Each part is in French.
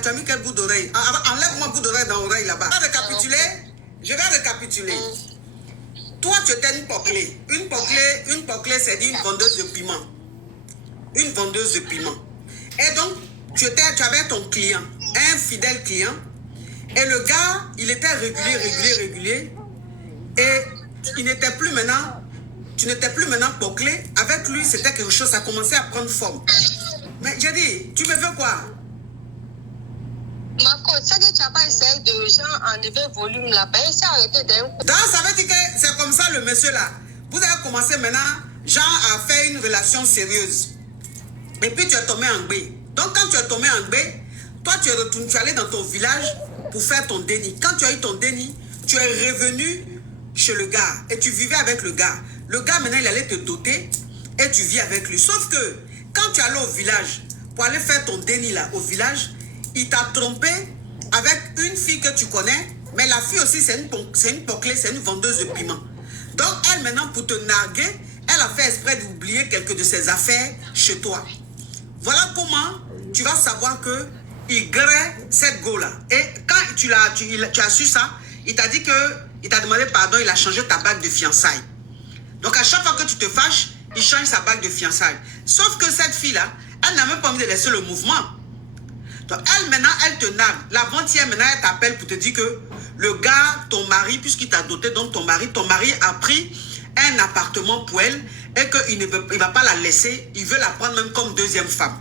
tu as mis quel bout d'oreille? Enlève-moi bout d'oreille dans l'oreille là-bas. Je vais récapituler. Toi, tu étais une poclée. Une poclée, c'est une vendeuse de piment. Une vendeuse de piment. Et donc, tu avais ton client, un fidèle client. Et le gars, il était régulier. Et il n'était plus maintenant, tu n'étais plus maintenant poclée. Avec lui, c'était quelque chose, ça commençait à prendre forme. Mais j'ai dit, tu me veux quoi? Ma coach, ça que tu n'as pas essayé de genre enlever volume là-bas, c'est arrêté d'un coup. Donc, ça veut dire que c'est comme ça le monsieur là. Vous avez commencé maintenant, genre, à faire une relation sérieuse. Et puis tu es tombé en gbé. Donc, quand tu es tombé en gbé, toi, tu es retourné, tu es allé dans ton village pour faire ton déni. Quand tu as eu ton déni, tu es revenu chez le gars et tu vivais avec le gars. Le gars, maintenant, il allait te doter et tu vis avec lui. Sauf que quand tu es allé au village pour aller faire ton déni là, au village, il t'a trompé avec une fille que tu connais, mais la fille aussi, c'est une poclée, c'est une vendeuse de piment. Donc, elle, maintenant, pour te narguer, elle a fait exprès d'oublier quelques de ses affaires chez toi. Voilà comment tu vas savoir que il grée cette go-là. Et quand tu as su ça, il t'a dit que, il t'a demandé pardon, il a changé ta bague de fiançailles. Donc, à chaque fois que tu te fâches, il change sa bague de fiançailles. Sauf que cette fille-là, elle n'a même pas envie de laisser le mouvement. Donc, elle, maintenant, elle te nargue. L'avant-hier, maintenant, elle t'appelle pour te dire que le gars, ton mari, puisqu'il t'a doté, donc ton mari a pris un appartement pour elle et qu'il ne va pas la laisser. Il veut la prendre même comme deuxième femme.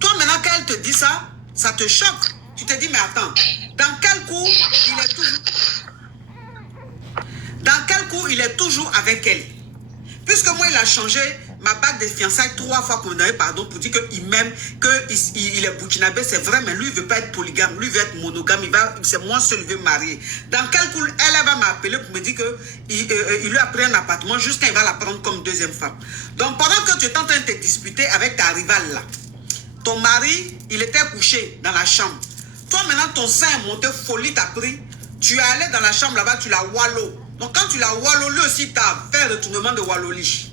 Toi, maintenant, quand elle te dit ça, ça te choque. Tu te dis, mais attends, dans quel coup il est toujours avec elle? Puisque moi, il a changé ma bague de fiançailles 3 fois pour me donner pardon, pour dire qu'il m'aime, qu'il est burkinabé, c'est vrai, mais lui, il ne veut pas être polygame, lui, il veut être monogame, c'est moi seul, il veut marier. Dans quel coup, elle va m'appeler pour me dire qu'il lui a pris un appartement jusqu'à il va la prendre comme deuxième femme. Donc, pendant que tu es en train de te disputer avec ta rivale là, ton mari, il était couché dans la chambre. Toi, maintenant, ton sein est monté, folie t'a pris. Tu es allé dans la chambre là-bas, tu l'as wallo. Donc, quand tu l'as wallo, lui aussi, tu as fait retournement de walloli.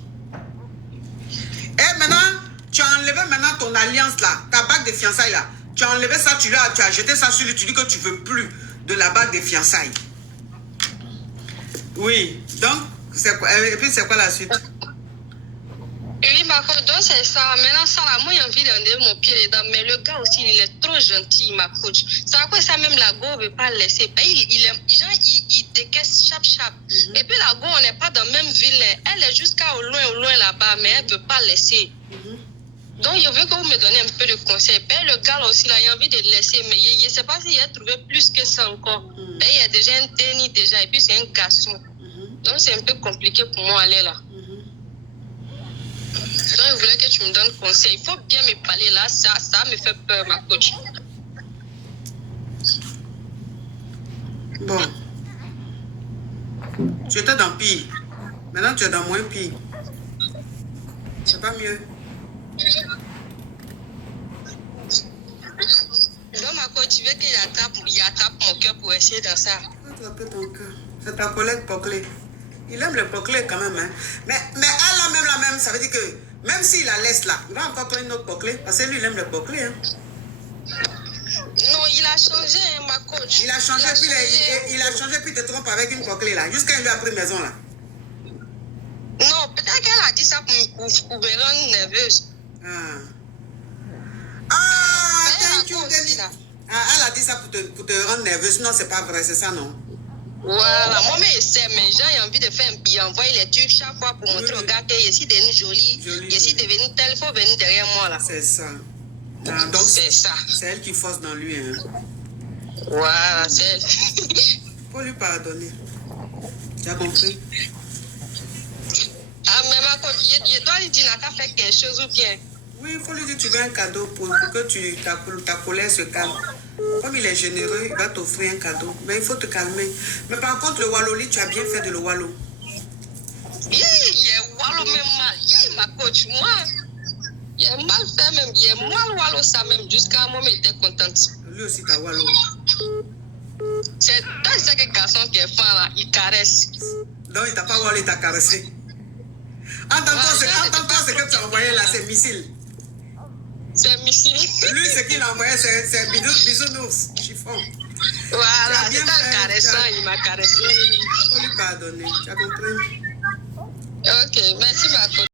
Et maintenant, tu as enlevé maintenant ton alliance là, ta bague de fiançailles là. Tu as enlevé ça, tu as jeté ça sur lui, tu dis que tu ne veux plus de la bague de fiançailles. Oui, donc, et puis c'est quoi la suite? Oui, ma coach, donc c'est ça. Maintenant, ça là, moi, j'ai envie d'enlever mon pied dedans. Mais le gars aussi, il est trop gentil, ma coach. C'est à quoi ça, même la go ne veut pas le laisser. Il décaisse chap. Et puis la go, on n'est pas dans la même ville. Elle est jusqu'à au loin là-bas, mais elle ne veut pas le laisser. Donc, je veux que vous me donnez un peu de conseils. Et le gars là aussi, là, il a envie de le laisser. Mais je ne sais pas s'il a trouvé plus que ça encore. Et il y a déjà un déni déjà. Et puis, c'est un garçon. Donc, c'est un peu compliqué pour moi aller là. Donc, je voulais que tu me donnes conseil. Il faut bien me parler là. Ça me fait peur, ma coach. Bon. Tu étais dans pire. Maintenant, tu es dans moins pire. C'est pas mieux. Donc, ma coach, tu veux qu'il attrape mon cœur pour essayer dans ça? Attraper ton cœur. C'est ta collègue poclée. Il aime le poclé quand même. Hein. Mais elle a même la même. Ça veut dire que même s'il la laisse là, il va encore prendre une autre poclé. Parce que lui, il aime le poclé. Hein. Non, il a changé, hein, ma coach. Il a changé, puis il te trompe avec une poclé là. Jusqu'à il lui a pris maison là. Non, peut-être qu'elle a dit ça pour me rendre nerveuse. Thank you, Denis. Elle a dit ça pour te rendre nerveuse. Non, c'est pas vrai, c'est ça, non? Voilà, moi, mais c'est mes gens, j'ai envie de faire un billet, envoyer les trucs chaque fois pour montrer au gars que je suis devenu jolie, je suis devenu telle, il faut venir derrière moi là. C'est ça. Donc, c'est ça. C'est elle qui force dans lui. Hein. Voilà, c'est elle. Faut lui pardonner. Tu as compris? Ah, mais ma coach, je dois lui dire qu'à faire quelque chose ou bien. Oui, il faut lui dire que tu veux un cadeau pour que ta colère se calme. Comme il est généreux, il va t'offrir un cadeau. Mais il faut te calmer. Mais par contre, le walloli, tu as bien fait de le wallo. Il est wallo même mal. Ma coach, moi, il est mal fait même. Il est mal wallo ça même. Jusqu'à un moment, il était contente. Lui aussi, t'as wallo. C'est dans ce garçon qui est fan là, il caresse. Donc, il t'a pas wallo, il t'a caressé. Entends-toi, ce que tu as envoyé là, c'est missile. C'est Missy. Lui, ce qu'il a envoyé, c'est bisounours, chiffon. Voilà, Tu as bien c'est un fait, caressant, il m'a caressé. Oui, il faut lui pardonner, tu as compris? Ok, merci ma coach.